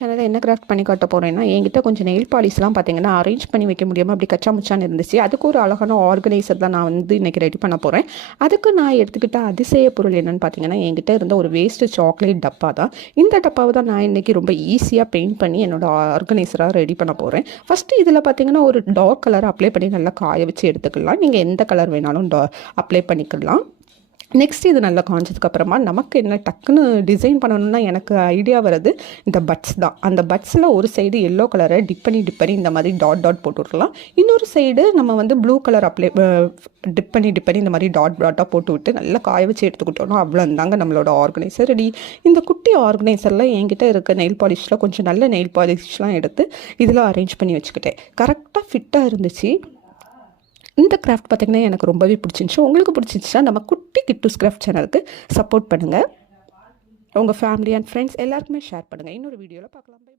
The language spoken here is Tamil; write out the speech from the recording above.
அதனால் என்ன கிராஃப்ட் பண்ணி காட்ட போகிறேன்னா, என்கிட்ட கொஞ்சம் நெயில் பாலிஷ்லாம் பார்த்தீங்கன்னா அரேஞ்ச் பண்ணி வைக்க முடியாமல் அப்படி கச்சா முச்சான்னு இருந்துச்சு. அதுக்கு ஒரு அழகான ஆர்கனைசர் தான் நான் வந்து இன்றைக்கி ரெடி பண்ண போகிறேன். அதுக்கு நான் எடுத்துக்கிட்ட அதிசய பொருள் என்னென்னு பார்த்தீங்கன்னா, என்கிட்ட இருந்த ஒரு வேஸ்ட்டு சாக்லேட் டப்பா தான். இந்த டப்பாவை தான் நான் இன்றைக்கி ரொம்ப ஈஸியாக பெயிண்ட் பண்ணி என்னோடய ஆர்கனைசராக ரெடி பண்ண போகிறேன். ஃபஸ்ட்டு இதில் பார்த்தீங்கன்னா ஒரு டார்க் கலர் அப்ளை பண்ணி நல்லா காய வச்சு எடுத்துக்கலாம். நீங்கள் எந்த கலர் வேணாலும் அப்ளை பண்ணிக்கலாம். நெக்ஸ்ட் இது நல்லா காஞ்சதுக்கப்புறமா நமக்கு என்ன டக்குன்னு டிசைன் பண்ணணும்னா எனக்கு ஐடியா வருது இந்த பட்ஸ் தான். அந்த பட்ஸில் ஒரு சைடு எல்லோ கலரை டிப் பண்ணி இந்த மாதிரி டாட் போட்டு விட்றலாம். இன்னொரு சைடு நம்ம வந்து ப்ளூ கலர் அப்ளை டிப் பண்ணி இந்த மாதிரி டாட்டாக போட்டு விட்டு நல்லா காய வச்சு எடுத்துக்கிட்டோம்னா அவ்வளோந்தாங்க நம்மளோட ஆர்கனைசர் ரெடி. இந்த குட்டி ஆர்கனைசரில் என்கிட்ட இருக்க நெயில் பாலிஷில் கொஞ்சம் நல்ல நெயில் பாலிஷ்லாம் எடுத்து இதில் அரேஞ்ச் பண்ணி வச்சுக்கிட்டேன். கரெக்டாக ஃபிட்டாக இருந்துச்சு. இந்த கிராஃப்ட் பார்த்திங்கன்னா எனக்கு ரொம்பவே பிடிச்சிருந்துச்சு. உங்களுக்கு பிடிச்சிருந்துச்சுன்னா நம்ம குட்டி கிட்டூஸ் கிராஃப்ட் சேனலுக்கு சப்போர்ட் பண்ணுங்கள். உங்கள் ஃபேமிலி அண்ட் ஃப்ரெண்ட்ஸ் எல்லாருக்குமே ஷேர் பண்ணுங்கள். இன்னொரு வீடியோவில் பார்க்கலாம். பை.